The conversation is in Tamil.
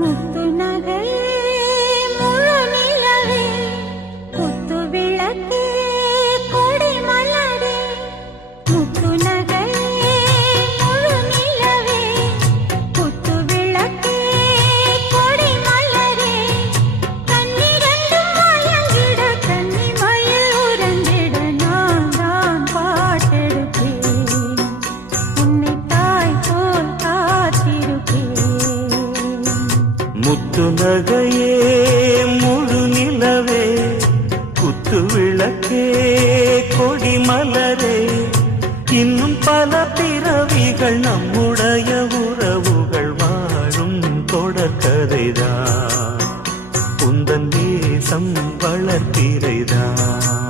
முத்து நகை முழு நிலவே குத்து விளக்கே கொடி மலரே முத்து நகை முழு நிலவே குத்து விளக்கே கொடி மலரே கண்ணிரண்டும் மயங்கிட கன்னி மயில் உறங்கிட நான் தான் பாட்டெடுப்பேன் உன்னை தாய் போல் காத்திருப்பேன் முத்து நகையே முழு நிலவே குத்து விளக்கே கொடி மலரே இன்னும் பல பிறவிகள் நம்முடைய உறவுகள் வாழும் தொடர்கதைதான் உந்தன் தேசம் வளர்த்திரைதான்